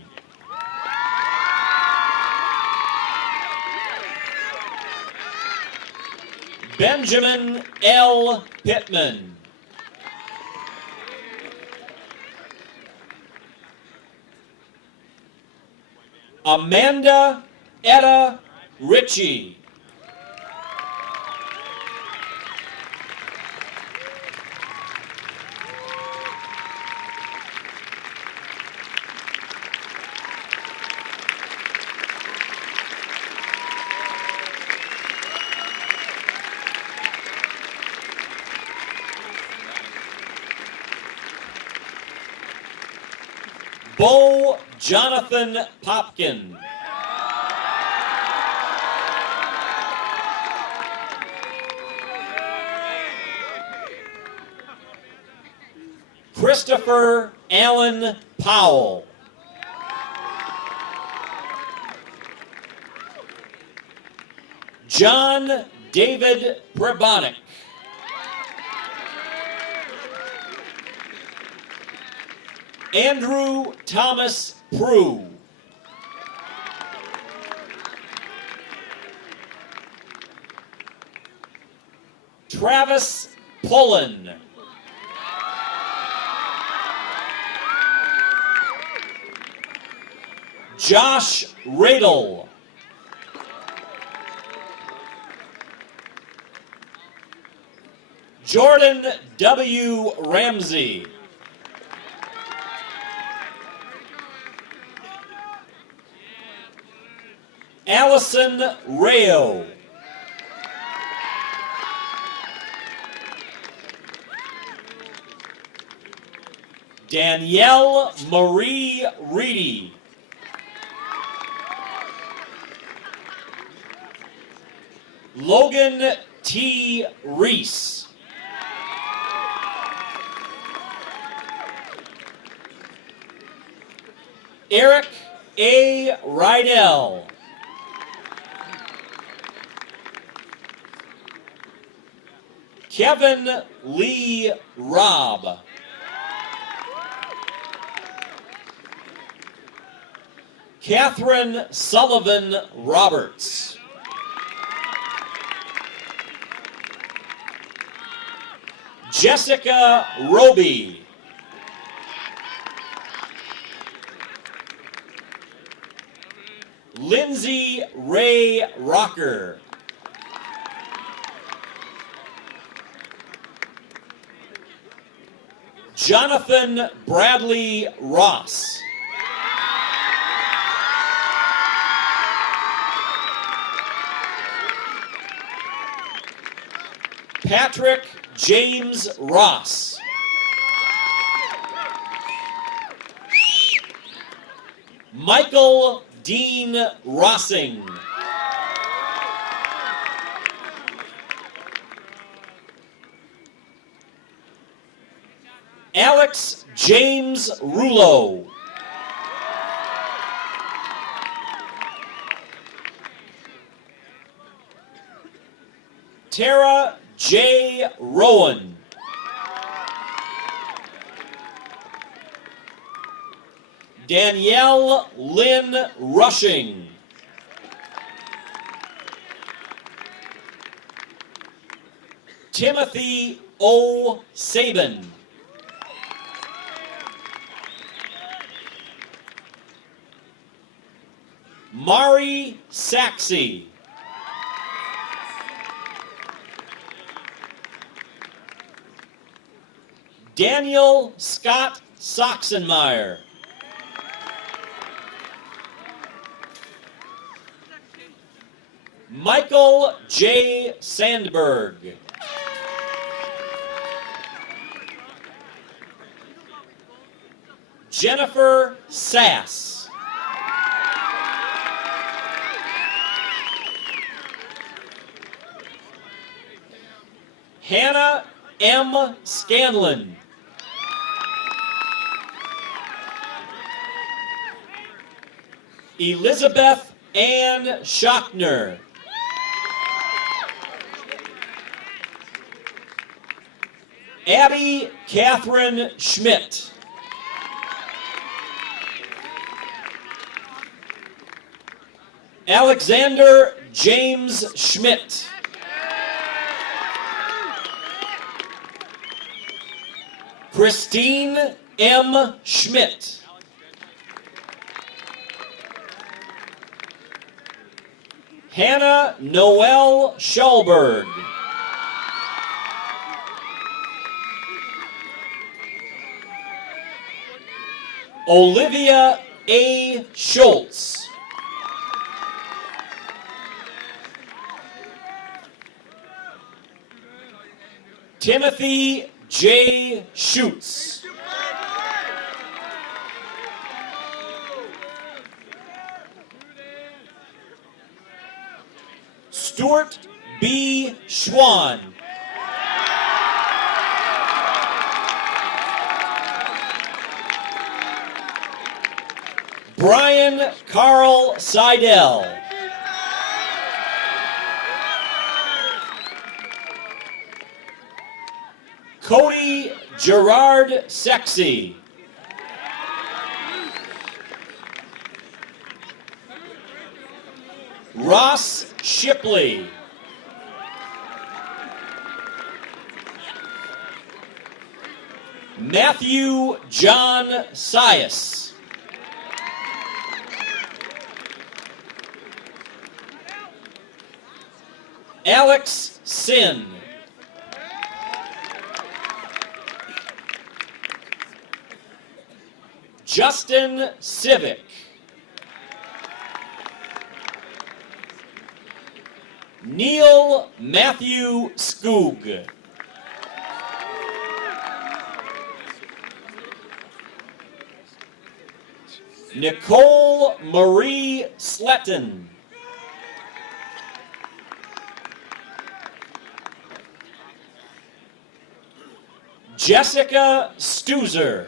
Benjamin L. Pittman. Amanda Etta Ritchie. Bo Jonathan Popkin. Christopher Allen Powell. John David Prabonic. Andrew Thomas Prue. Travis Pullen. Josh Radel. Jordan W. Ramsey. Allison Rayo. Danielle Marie Reedy. Logan T. Reese. Eric A. Rydell. Kevin Lee Robb. Catherine Sullivan Roberts. Jessica Roby. Lindsay Ray Rocker. Jonathan Bradley Ross. Patrick James Ross. Michael Dean Rossing. Alex James Rulo. Tara J. Rowan. Danielle Lynn Rushing. Timothy O. Sabin. Mari Saxey. Daniel Scott Soxenmeyer. Michael J. Sandberg. Jennifer Sass. Hannah M. Scanlon. Elizabeth Ann Schochner. Abby Catherine Schmidt. Alexander James Schmidt. Christine M. Schmidt. Hannah Noel Schulberg. Olivia A. Schultz. Timothy J. Schutz. Stuart B. Schwan. Brian Carl Seidel. Cody Gerard Sexy. Ross Shipley. Matthew John Sias. Alex Sin. Justin Civic. Neil Matthew Skoog. Nicole Marie Sletton. Jessica Stuzer.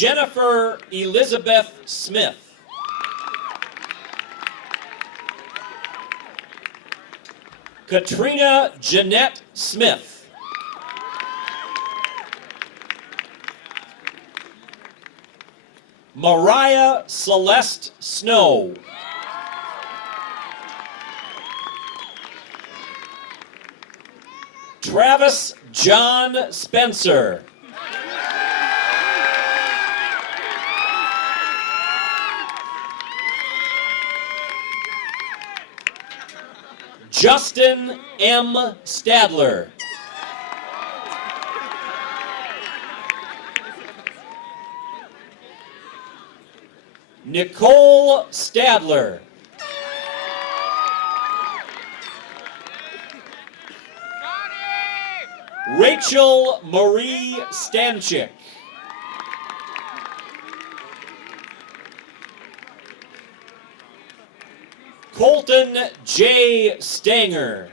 Jennifer Elizabeth Smith. Katrina Jeanette Smith. Mariah Celeste Snow. Travis John Spencer. Justin M. Stadler. Nicole Stadler. Rachel Marie Stanchik. Colton J. Stanger.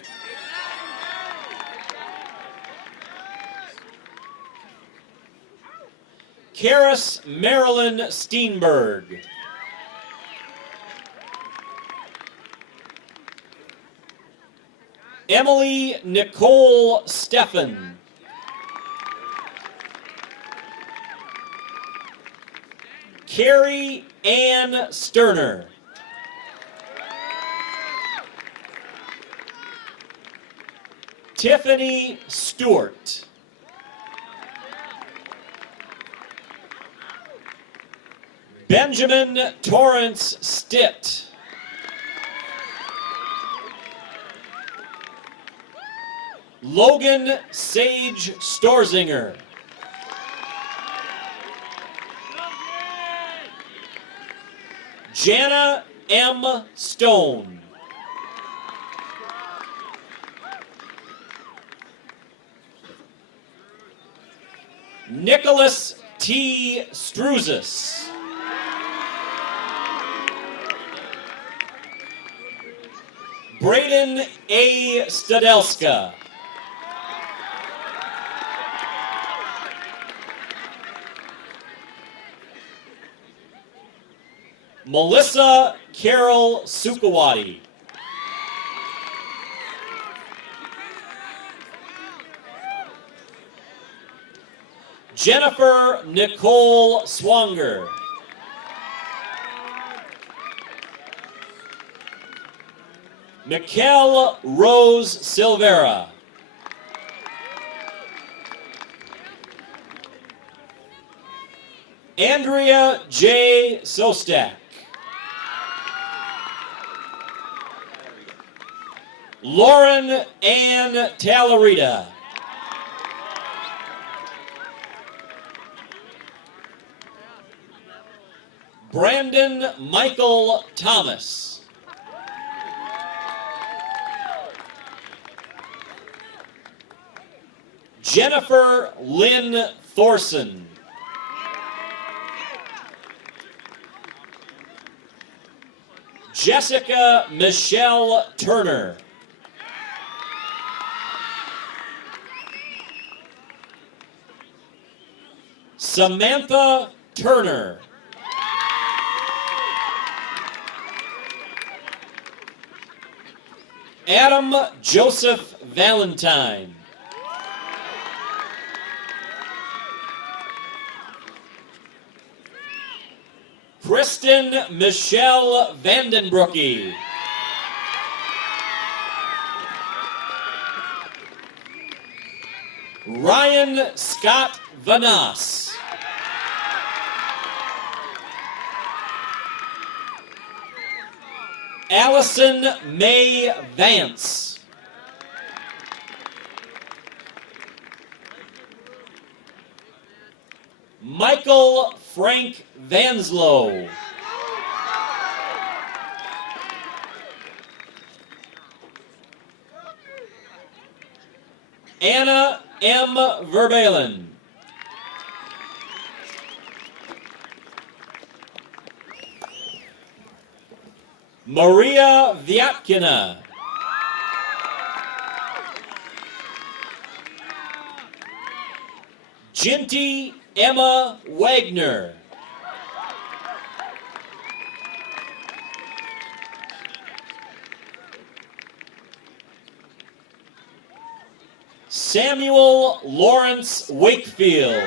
Karis Marilyn Steenberg. Emily Nicole Steffen. Carrie Ann Sterner. Tiffany Stewart. Benjamin Torrance Stitt. Logan Sage Storzinger. Jana M. Stone. Nicholas T. Struzis. Braden A. Stadelska. Melissa Carol Sukawati. Jennifer Nicole Swanger. Mikkel Rose Silvera. Andrea J. Sostak. Lauren Ann Talarita. Brandon Michael Thomas. Jennifer Lynn Thorson. Jessica Michelle Turner. Samantha Turner. Adam Joseph Valentine. Kristen Michelle Vandenbroeke. Ryan Scott Vanas. Allison Mae Vance. Michael Frank Vanslow. Anna M. Verbalen. Maria Vyatkina. Jinty Emma Wagner. Samuel Lawrence Wakefield.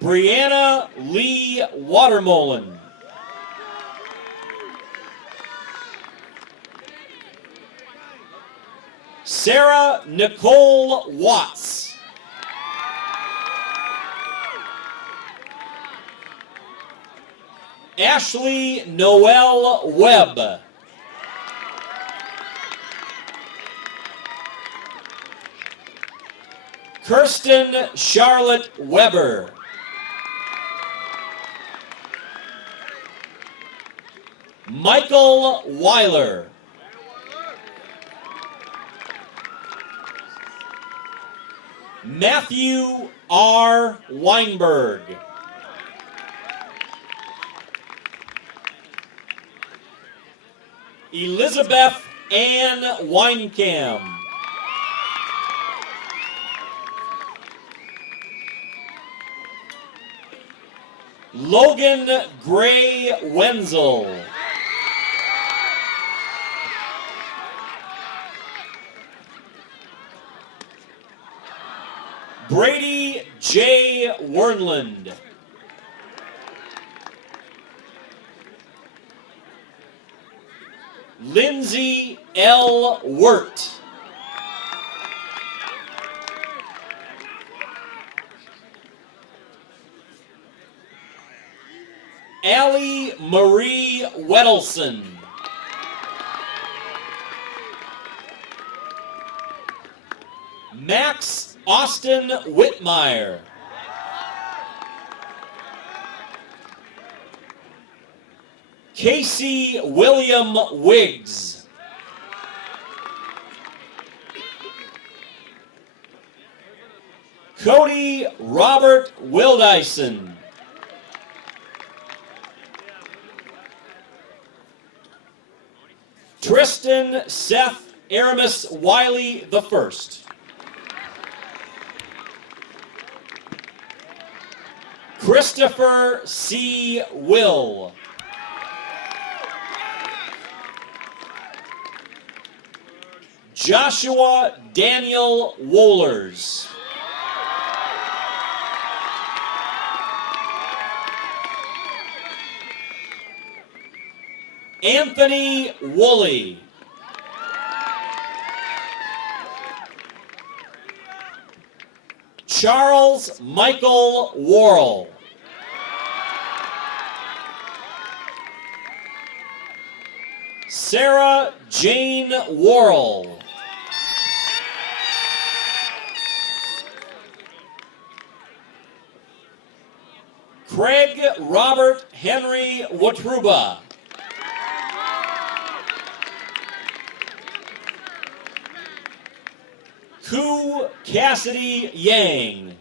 Brianna Lee Watermolen. Sarah Nicole Watts. Ashley Noel Webb. Kirsten Charlotte Weber. Michael Weiler. Matthew R. Weinberg. Elizabeth Ann Weinkamp. Logan Gray Wenzel. Brady J. Wernland. Lindsay L. Wirt. Allie Marie Wedelson. Max Austin Whitmire. Casey William Wiggs. Cody Robert Wildison. Tristan Seth Aramis Wiley I. Christopher C. Will. Joshua Daniel Wohlers. Anthony Woolley. Charles Michael Worrell. Sarah Jane Worrell. Craig Robert Henry Watruba. Ku Cassidy Yang.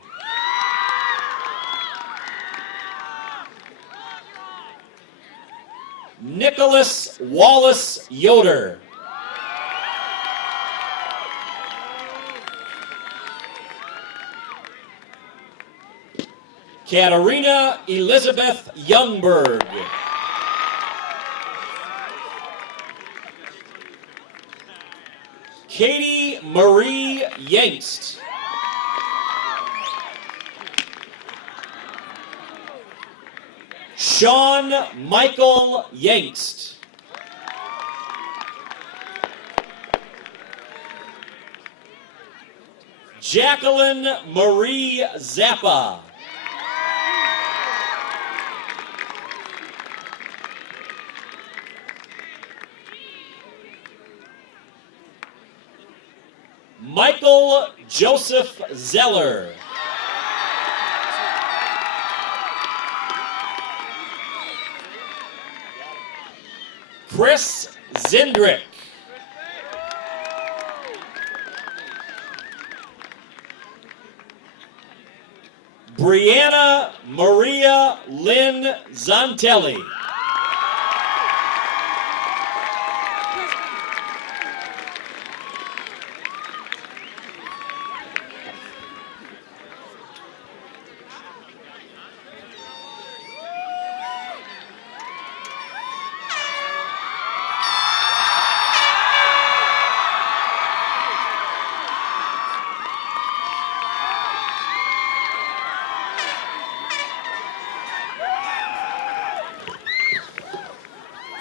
Nicholas Wallace Yoder. Katarina Elizabeth Youngberg. Katie Marie Yangst. Sean Michael Yangst. Jacqueline Marie Zappa. Michael Joseph Zeller. Chris Zindrick. Brianna Maria Lynn Zantelli.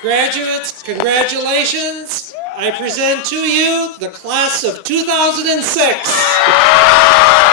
Graduates, congratulations. I present to you the class of 2006.